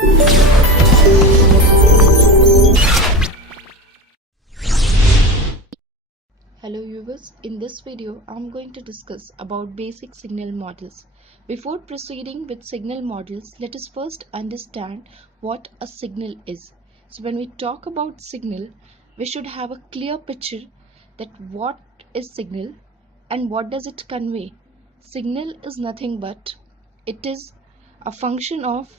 Hello viewers, in this video I'm going to discuss about basic signal models. Before proceeding with signal models, let us first understand what a signal is. So when we talk about signal, we should have a clear picture that what is signal and what does it convey. Signal is nothing but it is a function of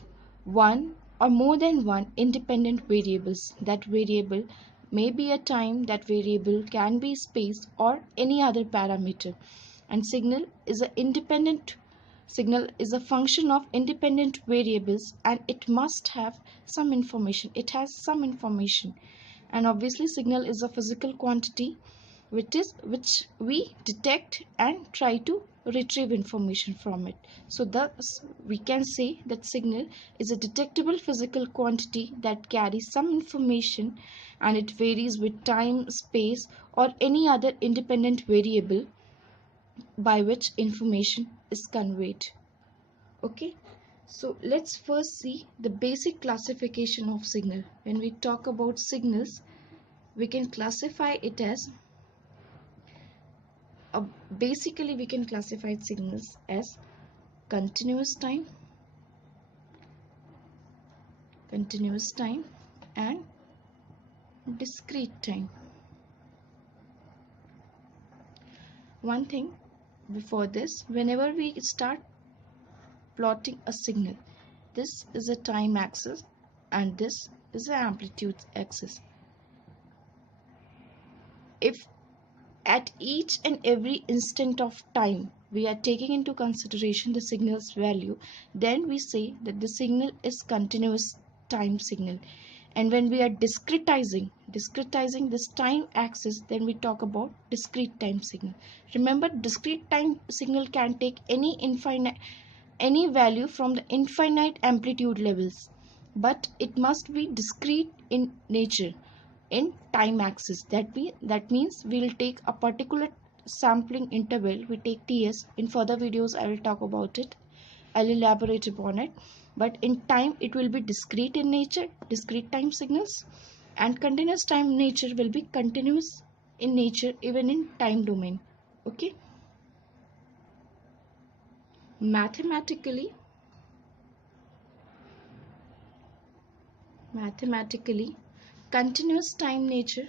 one or more than one independent variables. That variable may be a time, that variable can be space or any other parameter. And signal is a function of independent variables, and it must have some information. It has some information. And obviously signal is a physical quantity which we detect and try to retrieve information from it. So thus we can say that signal is a detectable physical quantity that carries some information, and it varies with time, space, or any other independent variable by which information is conveyed. Okay, so let's first see the basic classification of signal. When we talk about signals, we can classify it as basically we can classify signals as continuous time, and discrete time. One thing before this, whenever we start plotting a signal, this is a time axis and this is the amplitude axis. If at each and every instant of time we are taking into consideration the signal's value, then we say that the signal is continuous time signal. And when we are discretizing this time axis, then we talk about discrete time signal. Remember, discrete time signal can take any value from the infinite amplitude levels, but it must be discrete in nature, in time axis. That means we will take a particular sampling interval, we take TS. In further videos I will talk about it, I'll elaborate upon it. But in time it will be discrete in nature, discrete time signals, and continuous time nature will be continuous in nature even in time domain. Okay, mathematically continuous time nature,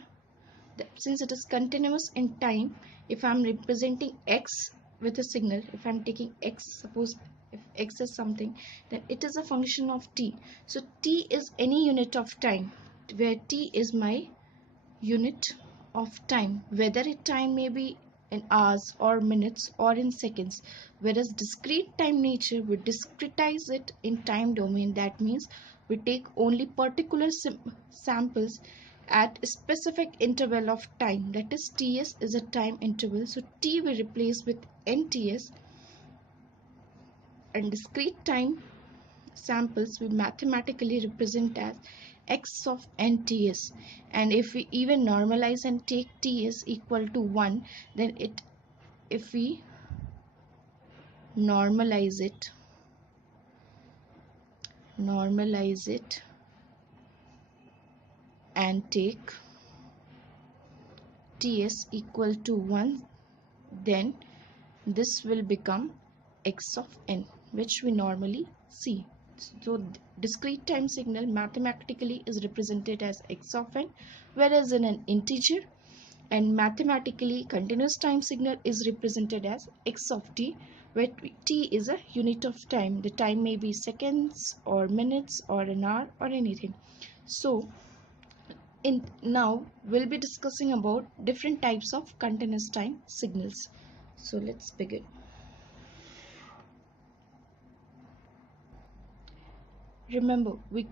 since it is continuous in time, if I'm representing x with a signal, if I'm taking x, suppose if x is something, then it is a function of t. So t is any unit of time, where t is my unit of time, whether it time may be in hours or minutes or in seconds. Whereas discrete time nature, we discretize it in time domain. That means we take only particular samples at a specific interval of time, that is ts is a time interval. So t we replace with nts, and discrete time samples we mathematically represent as x of nts. And if we even normalize and take ts equal to 1, then if we normalize it and take ts equal to 1, then this will become x of n, which we normally see. So discrete time signal mathematically is represented as x of n, whereas in an integer, and mathematically continuous time signal is represented as x of t, where t is a unit of time. The time may be seconds or minutes or an hour or anything. So now we'll be discussing about different types of continuous time signals. So let's begin. Remember, we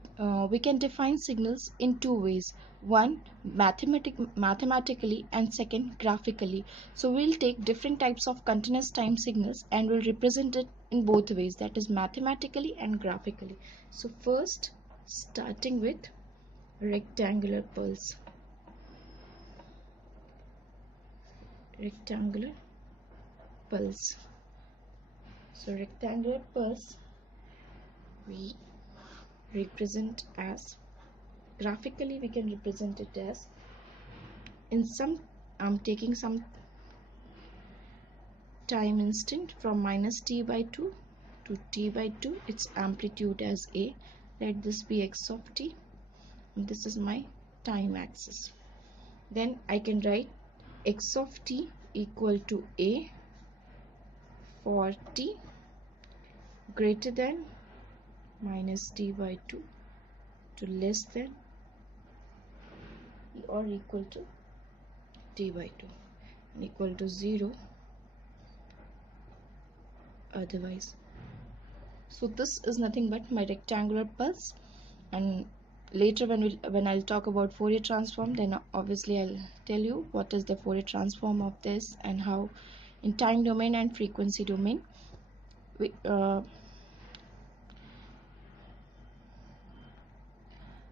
can define signals in two ways. One, mathematically, and second, graphically. So we'll take different types of continuous time signals and we'll represent it in both ways, that is mathematically and graphically. So first, starting with rectangular pulse. So rectangular pulse, we represent as, graphically we can represent it as, in some, I'm taking some time instant from minus t by 2 to t by 2, its amplitude as a, let this be x of t, and this is my time axis. Then I can write x of t equal to a for t greater than minus t by 2 to less than or equal to t by 2 and equal to 0 otherwise. So this is nothing but my rectangular pulse, and later when I'll talk about Fourier transform, then obviously I'll tell you what is the Fourier transform of this and how in time domain and frequency domain we,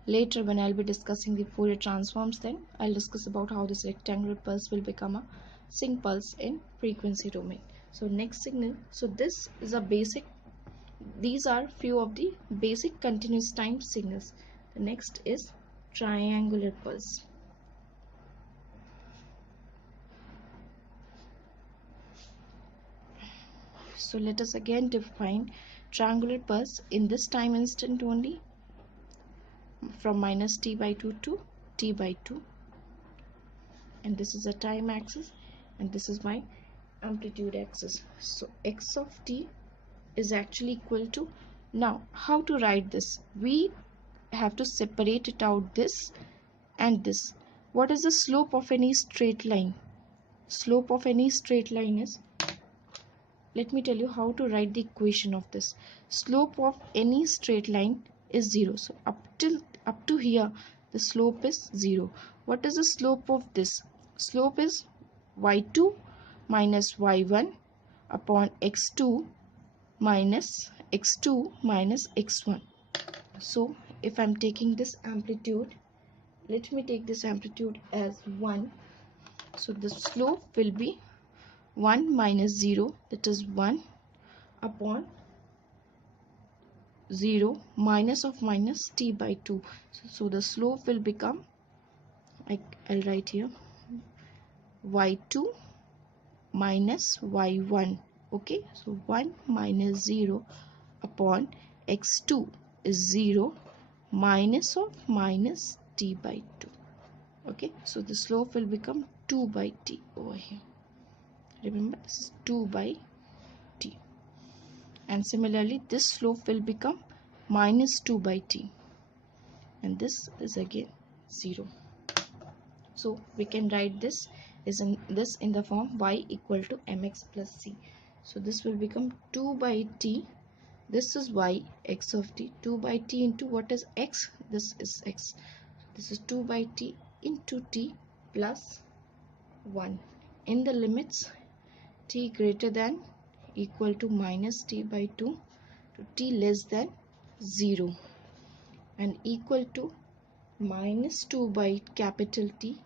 later when I'll be discussing the Fourier transforms, then I'll discuss about how this rectangular pulse will become a sync pulse in frequency domain. So next signal, so this is a basic, these are few of the basic continuous time signals. The next is triangular pulse. So let us again define triangular pulse in this time instant only, from minus t by 2 to t by 2, and this is a time axis and this is my amplitude axis. So x of t is actually equal to, now how to write this, we have to separate it out, this and this. What is the slope of any straight line? Slope of any straight line is, let me tell you how to write the equation of this. Slope of any straight line is 0. So up to here the slope is 0. What is the slope of this? Slope is y2 minus y1 upon x2 minus x1. So if I'm taking this amplitude, let me take this amplitude as 1. So the slope will be 1 minus 0, that is 1 upon 0 minus of minus t by 2. So the slope will become, I'll write here, y2 minus y1. Okay, so 1 minus 0 upon x2 is 0 minus of minus t by 2. Okay, so the slope will become 2 by t over here. Remember, this is 2 by t, and similarly this slope will become minus 2 by t, and this is again 0. So we can write this in the form y equal to mx plus c. So this will become 2 by t, this is y, x of t, 2 by t into what is x, this is x, this is 2 by t into t plus 1 in the limits t greater than equal to minus t by 2 to t less than 0 and equal to minus 2 by capital T,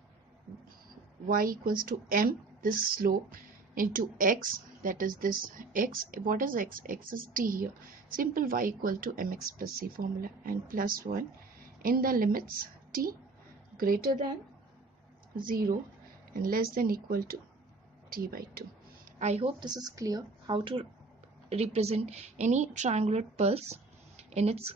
y equals to m, this slope, into x, that is this x, what is x? X is t here, simple y equal to mx plus c formula, and plus 1 in the limits t greater than 0 and less than equal to t by 2. I hope this is clear how to represent any triangular pulse in its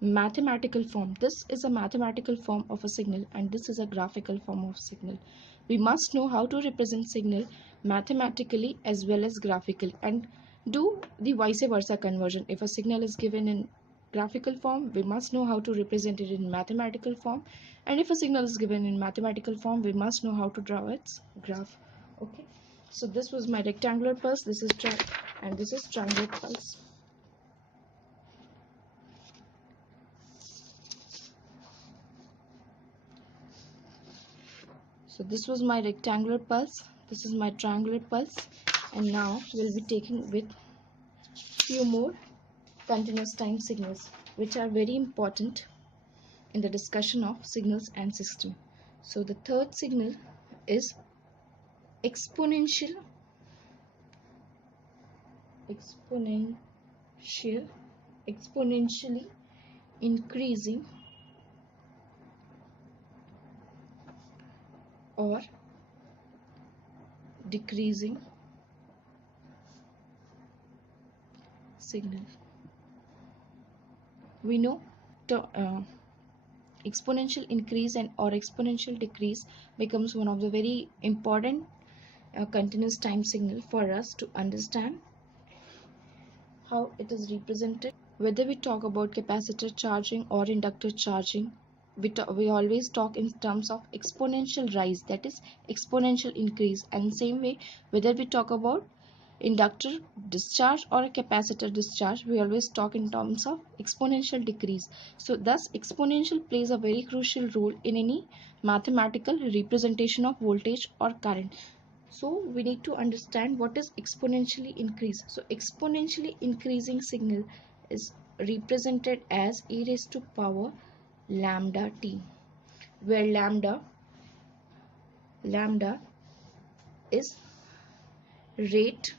mathematical form. This is a mathematical form of a signal and this is a graphical form of signal. We must know how to represent signal mathematically as well as graphically, and do the vice versa conversion. If a signal is given in graphical form, we must know how to represent it in mathematical form, and if a signal is given in mathematical form, we must know how to draw its graph. Okay, so this was my rectangular pulse, this is triangular pulse. So this was my rectangular pulse, this is my triangular pulse, and now we'll be taking with few more continuous time signals which are very important in the discussion of signals and system. So the third signal is exponentially increasing or decreasing signal. We know exponential increase and or exponential decrease becomes one of the very important continuous time signal for us to understand how it is represented. Whether we talk about capacitor charging or inductor charging, we always talk in terms of exponential rise, that is exponential increase, and same way whether we talk about inductor discharge or a capacitor discharge, we always talk in terms of exponential decrease. So thus exponential plays a very crucial role in any mathematical representation of voltage or current. So we need to understand what is exponentially increase. So exponentially increasing signal is represented as e raised to power lambda t, where lambda is rate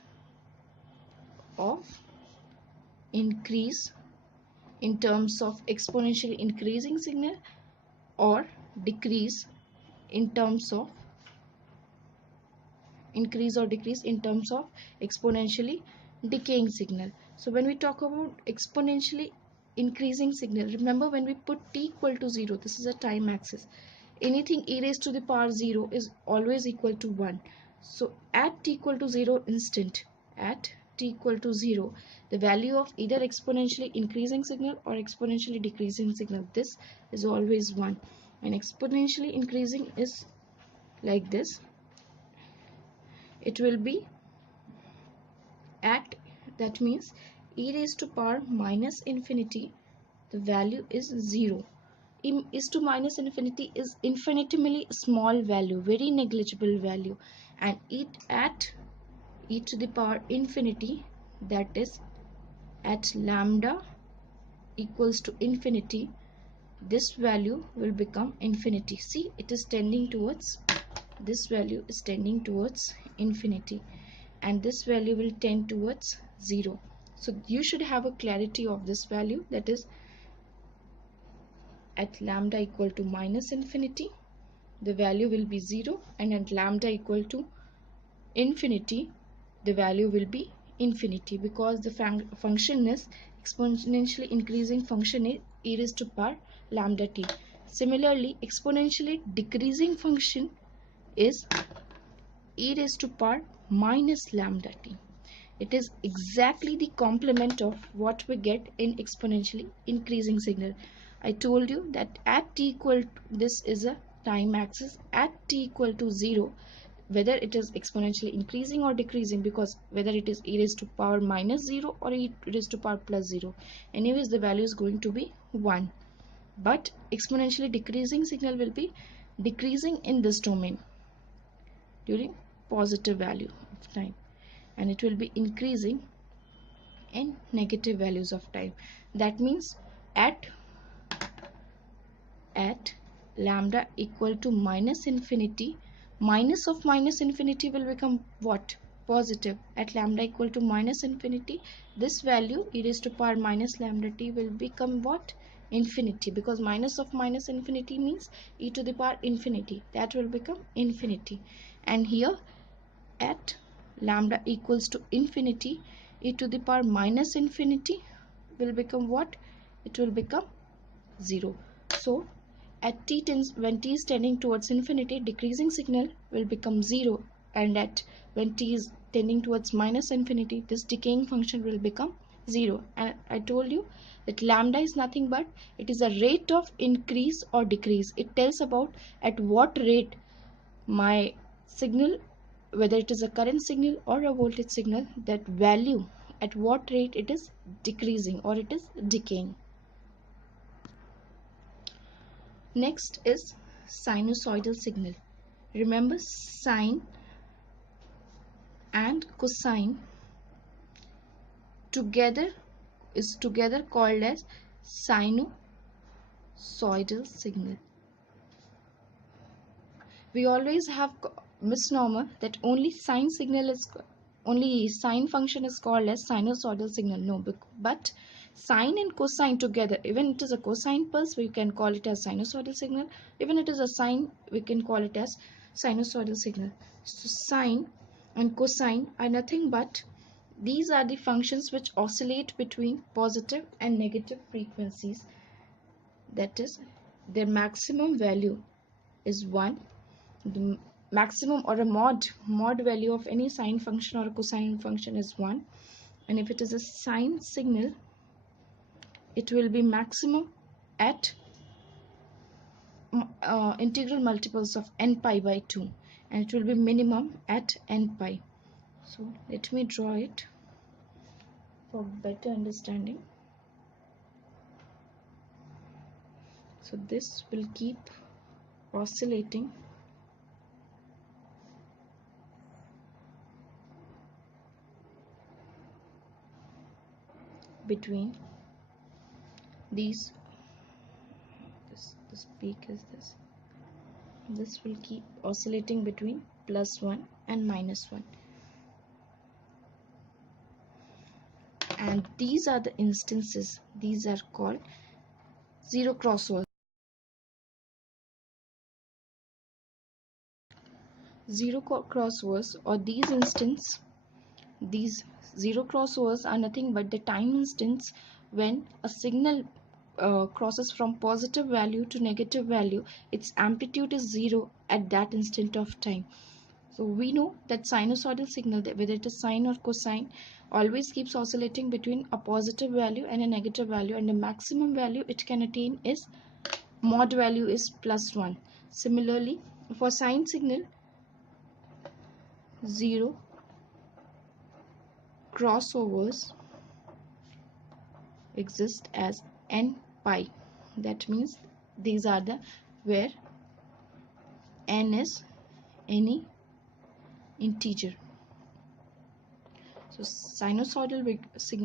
of increase in terms of exponentially increasing signal or decrease in terms of increase or decrease in terms of exponentially decaying signal. So when we talk about exponentially increasing signal, remember when we put t equal to 0, this is a time axis, anything e raised to the power 0 is always equal to 1. So at t equal to 0 instant, at t equal to 0, the value of either exponentially increasing signal or exponentially decreasing signal, this is always 1. And exponentially increasing is like this, it will be at, that means e raised to power minus infinity, the value is 0. E is to minus infinity is infinitesimally small value, very negligible value, and it at e to the power infinity, that is at lambda equals to infinity, this value will become infinity. See, it is tending towards, this value is tending towards infinity, and this value will tend towards 0. So you should have a clarity of this value, that is at lambda equal to minus infinity, the value will be 0, and at lambda equal to infinity, the value will be infinity, because the function is exponentially increasing function is e raised to power lambda t. Similarly, exponentially decreasing function is e raised to power minus lambda t. It is exactly the complement of what we get in exponentially increasing signal. I told you that at t equal to, this is a time axis, at t equal to 0, whether it is exponentially increasing or decreasing, because whether it is e raised to power minus 0 or e raised to power plus 0, anyways the value is going to be 1. But exponentially decreasing signal will be decreasing in this domain during positive value of time, and it will be increasing in negative values of time. That means at lambda equal to minus infinity, minus of minus infinity will become what? Positive. At lambda equal to minus infinity, this value e raised to power minus lambda t will become what? Infinity, because minus of minus infinity means e to the power infinity, that will become infinity. And here at lambda equals to infinity, e to the power minus infinity will become what? It will become 0. So at t tends, when t is tending towards infinity, decreasing signal will become 0, and at when t is tending towards minus infinity, this decaying function will become 0. And I told you that lambda is nothing but it is a rate of increase or decrease. It tells about at what rate my signal, whether it is a current signal or a voltage signal, that value at what rate it is decreasing or it is decaying. Next is sinusoidal signal. Remember, sine and cosine together is called as sinusoidal signal. We always have misnomer that only sine function is called as sinusoidal signal. No, but Sine and cosine together, even it is a cosine pulse, we can call it as sinusoidal signal. Even it is a sine, we can call it as sinusoidal signal. So sine and cosine are nothing but these are the functions which oscillate between positive and negative frequencies. That is, their maximum value is 1. The maximum or a mod value of any sine function or a cosine function is 1. And if it is a sine signal, it will be maximum at integral multiples of n pi by 2, and it will be minimum at n pi. So let me draw it for better understanding. So this will keep oscillating between these. This peak is this will keep oscillating between +1 and -1, and these are the instances, these are called zero crossovers. Zero crossovers, or these zero crossovers are nothing but the time instance when a signal crosses from positive value to negative value. Its amplitude is 0 at that instant of time. So we know that sinusoidal signal, whether it is sine or cosine, always keeps oscillating between a positive value and a negative value, and the maximum value it can attain is mod value is +1. Similarly, for sine signal, 0 crossovers exist as n pi. That means these are the where n is any integer. So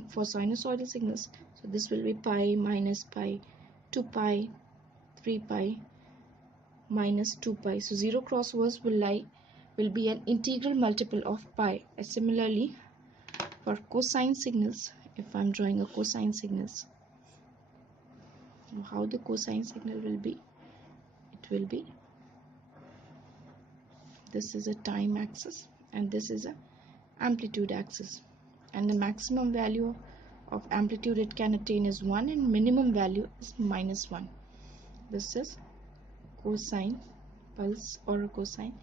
for sinusoidal signals, so this will be pi, minus pi, 2 pi, 3 pi, minus 2 pi. So zero crossovers will be an integral multiple of pi. And similarly, for cosine signals, if I'm drawing a cosine signals, how the cosine signal will be, it will be, this is a time axis and this is a amplitude axis, and the maximum value of amplitude it can attain is 1 and minimum value is -1. This is cosine pulse or a cosine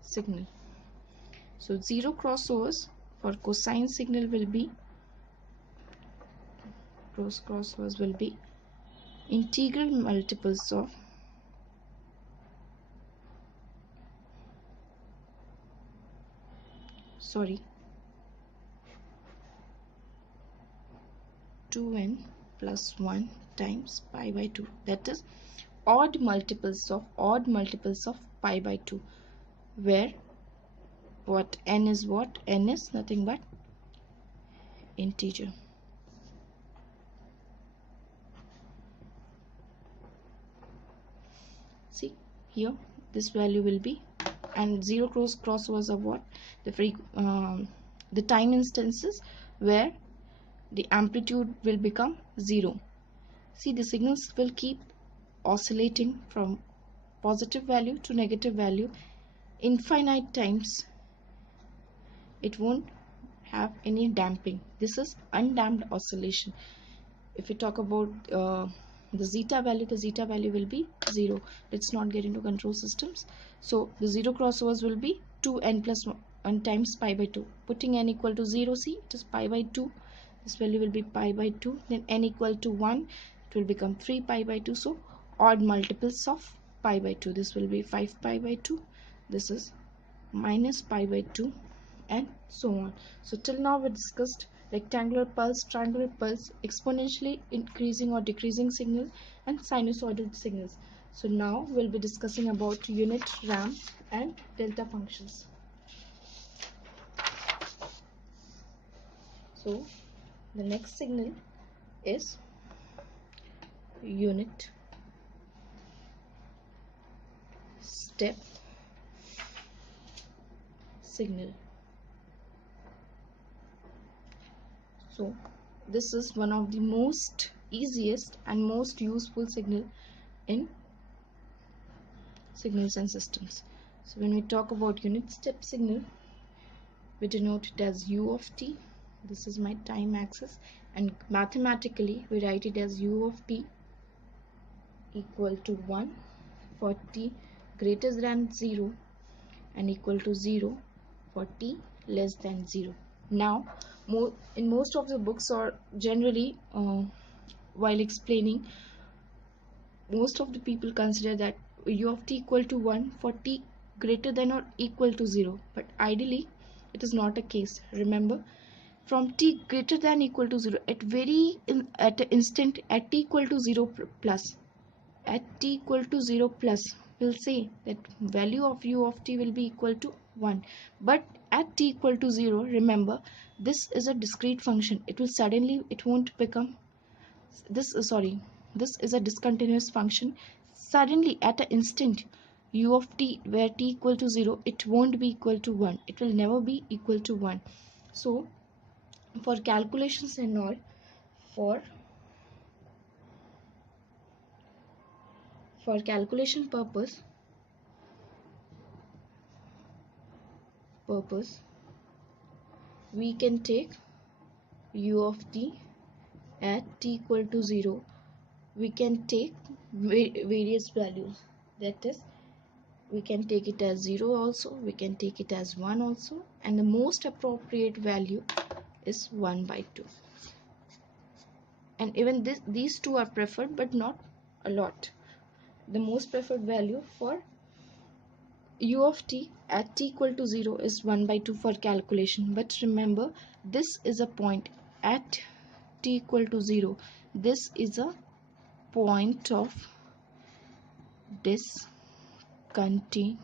signal. So zero crossovers for cosine signal will be integral multiples of 2n plus 1 times pi by 2. That is odd multiples of pi by 2, where what n is nothing but integer. See here, this value will be, and zero crossovers of what, the time instances where the amplitude will become 0. See, the signals will keep oscillating from positive value to negative value infinite times. It won't have any damping. This is undamped oscillation. If we talk about the zeta value will be 0. Let's not get into control systems. So the zero crossovers will be 2n plus 1 times pi by 2. Putting n equal to 0, see, it is pi by 2. This value will be pi by 2. Then n equal to 1, it will become 3 pi by 2. So odd multiples of pi by 2. This will be 5 pi by 2. This is minus pi by 2, and so on. So till now we discussed rectangular pulse, triangular pulse, exponentially increasing or decreasing signal, and sinusoidal signals. So now we'll be discussing about unit ramp and delta functions. So the next signal is unit step signal. So this is one of the most easiest and most useful signal in signals and systems. So when we talk about unit step signal, we denote it as u of t. This is my time axis, and mathematically we write it as u of t equal to 1 for t greater than 0 and equal to 0 for t less than 0. Now, in most of the books, or generally while explaining, most of the people consider that u of t equal to 1 for t greater than or equal to 0, but ideally it is not a case. Remember, from t greater than equal to 0, at an instant at t equal to 0 plus, at t equal to 0 plus, we'll say that value of u of t will be equal to 1. But at t equal to 0, remember, this is a discrete function. It won't become this is a discontinuous function. Suddenly at an instant u of t where t equal to 0, it won't be equal to 1. It will never be equal to 1. So for calculations and all, for calculation purpose, we can take u of t at t equal to 0. We can take various values, that is, we can take it as 0 also, we can take it as 1 also, and the most appropriate value is 1 by 2. And even these two are preferred, but not a lot. The most preferred value for u of t at t equal to 0 is 1 by 2 for calculation. But remember, this is a point at t equal to 0. This is a point of discontinuity.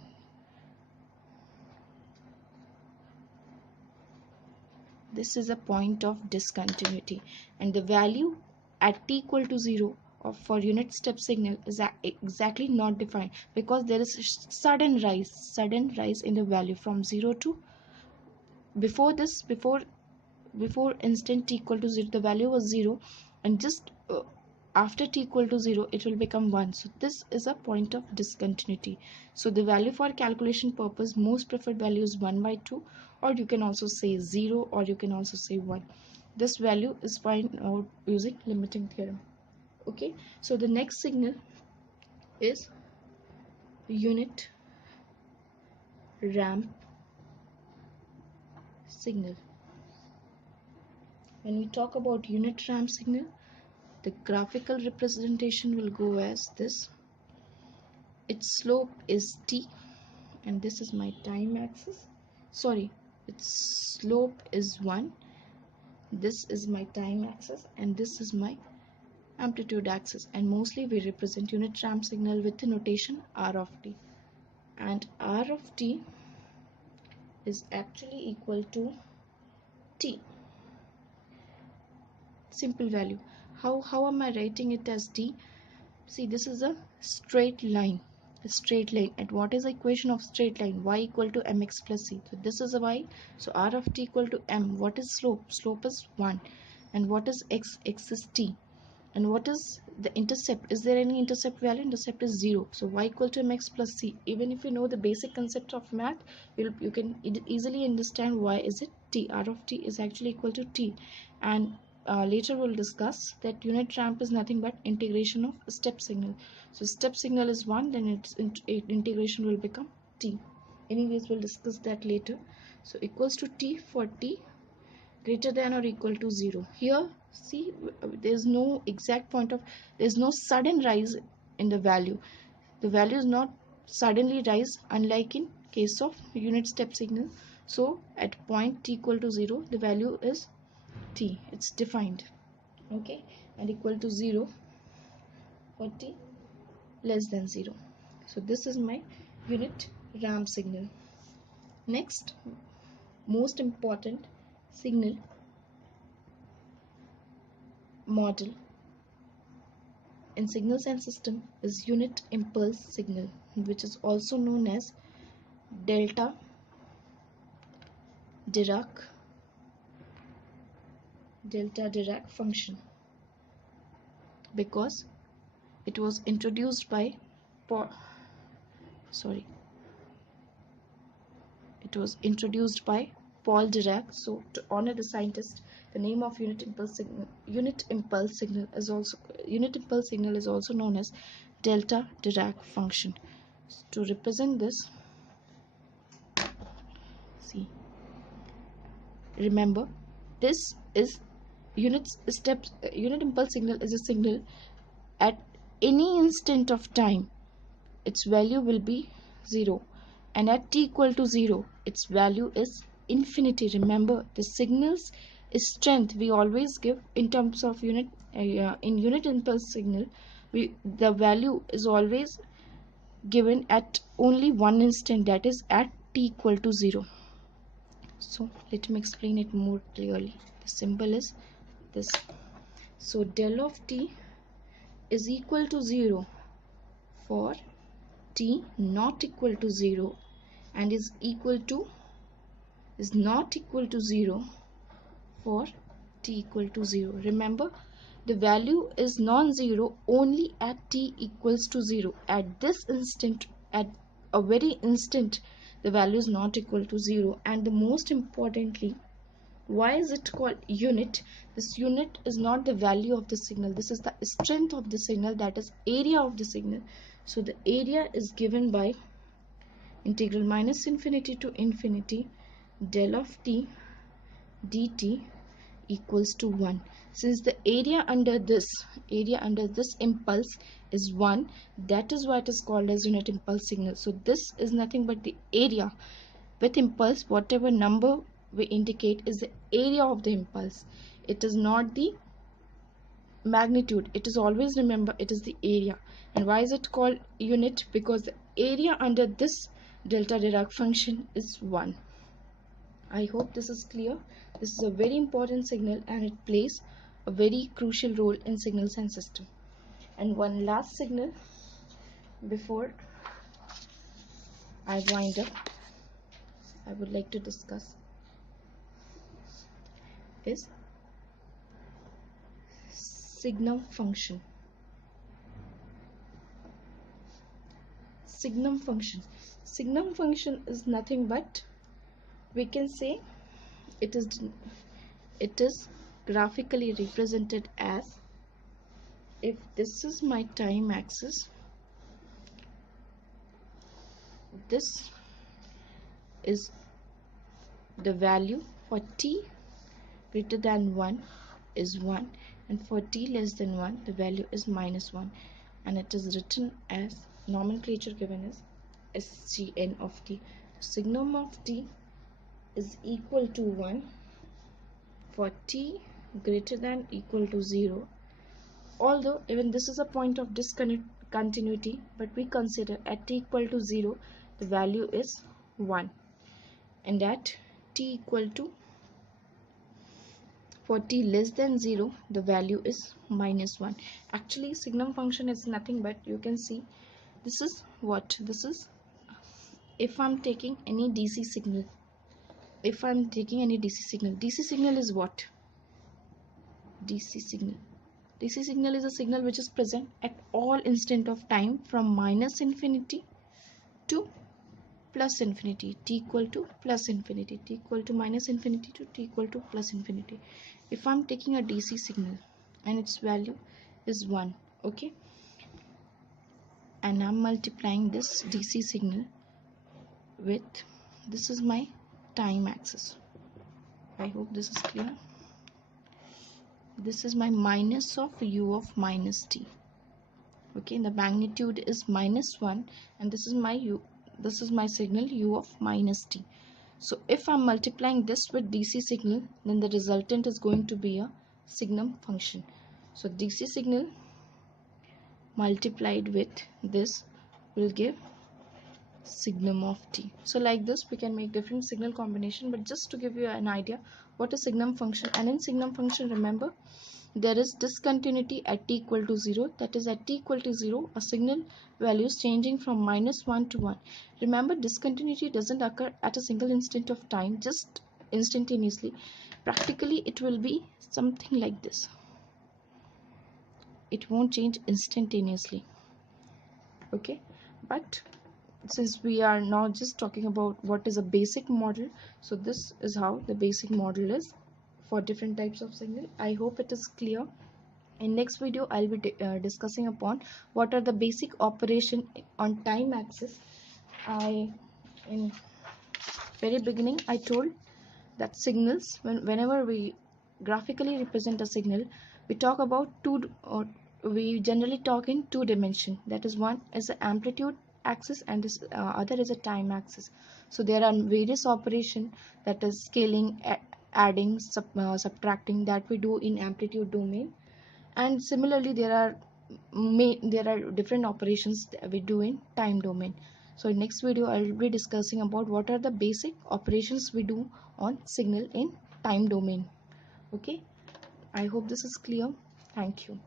This is a point of discontinuity, and the value at t equal to 0 for unit step signal is exactly not defined, because there is a sudden rise in the value from 0 to, before instant t equal to 0 the value was 0, and just after t equal to 0 it will become 1. So this is a point of discontinuity. So the value for calculation purpose, most preferred value is 1 by 2, or you can also say 0, or you can also say 1. This value is found out using limiting theorem. Okay, so the next signal is unit ramp signal. When we talk about unit ramp signal, the graphical representation will go as this. Its slope is t, and this is my time axis. Sorry, its slope is 1. This is my time axis, and this is my amplitude axis. And mostly we represent unit ramp signal with the notation r of t. And r of t is actually equal to t. Simple value. How am I writing it as t? See, this is a straight line. And what is the equation of straight line? Y equal to mx plus c. So this is a y. So r of t equal to m. What is slope? Slope is 1. And what is x? X is t. And what is the intercept? Is there any intercept value? Intercept is 0. So y equal to mx plus c. Even if you know the basic concept of math, you can easily understand why is it t. R of t is actually equal to t. And later we'll discuss that unit ramp is nothing but integration of step signal. So step signal is 1, then its integration will become t. Anyways, we'll discuss that later. So equals to t for t greater than or equal to 0. Here, see, there's no exact point of, there's no sudden rise in the value. The value is not suddenly rise, unlike in case of unit step signal. So at point t equal to 0, the value is t. It's defined. Okay, and equal to 0 for t less than 0. So this is my unit ramp signal. Next, most important signal model in signals and system is unit impulse signal, which is also known as delta Dirac delta Dirac function, because it was introduced by Paul, it was introduced by Paul Dirac. So to honor the scientist, the name of unit impulse signal is also known as delta Dirac function. To represent this, see, remember, this is unit impulse signal is a signal at any instant of time. Its value will be 0, and at t equal to 0 its value is infinity. Remember, the signal's strength we always give in terms of unit in unit impulse signal, the value is always given at only one instant, that is at t equal to 0. So let me explain it more clearly. The symbol is this. So del of t is equal to 0 for t not equal to 0, and is not equal to 0 for t equal to 0. Remember, the value is non-zero only at t equals to 0. At this instant, at a very instant, the value is not equal to 0. And the most importantly, why is it called unit? This unit is not the value of the signal. This is the strength of the signal, that is area of the signal. So the area is given by integral minus infinity to infinity del of t dt equals to 1. Since the area under this impulse is 1, that is why it is called as unit impulse signal. So this is nothing but the area. With impulse, whatever number we indicate is the area of the impulse. It is not the magnitude. It is always, remember, it is the area. And why is it called unit? Because the area under this delta Dirac function is 1. I hope this is clear. This is a very important signal, and it plays a very crucial role in signals and system. And one last signal before I wind up, I would like to discuss is signum function. Signum function. Signum function is nothing but, we can say, it is graphically represented as, if this is my time axis, this is the value for t greater than 1 is 1, and for t less than 1 the value is minus 1, and it is written as, nomenclature given as SGN of t. Signum of t is equal to 1 for t greater than equal to 0, although even this is a point of discontinuity, but we consider at t equal to 0 the value is 1, and at t equal to, for t less than 0 the value is minus 1. Actually, signum function is nothing but, you can see, this is what this is. If I'm taking any DC signal, DC signal is what? DC signal is a signal which is present at all instant of time from minus infinity to plus infinity, t equal to plus infinity, t equal to minus infinity to t equal to plus infinity. If I'm taking a DC signal and its value is 1, okay, and I'm multiplying this DC signal with, this is my time axis. I hope this is clear. This is my minus of u of minus t. Okay, the magnitude is minus 1, and this is my u. This is my signal u of minus t. So if I'm multiplying this with DC signal, then the resultant is going to be a signum function. So DC signal multiplied with this will give signum of t. So like this we can make different signal combination, but just to give you an idea what is signum function. And in signum function, remember, there is discontinuity at t equal to 0, that is at t equal to 0 a signal value is changing from minus 1 to 1. Remember, discontinuity doesn't occur at a single instant of time, just instantaneously. Practically it will be something like this. It won't change instantaneously. Okay, but since we are now just talking about what is a basic model, so this is how the basic model is for different types of signal. I hope it is clear. In next video I'll be discussing upon what are the basic operation on time axis. In very beginning I told that signals, whenever we graphically represent a signal, we talk about we generally talk in two dimension. That is, one is the amplitude axis and this other is a time axis. So there are various operation, that is scaling, adding, subtracting, that we do in amplitude domain. And similarly there are different operations that we do in time domain. So in next video I will be discussing about what are the basic operations we do on signal in time domain. Okay, I hope this is clear. Thank you.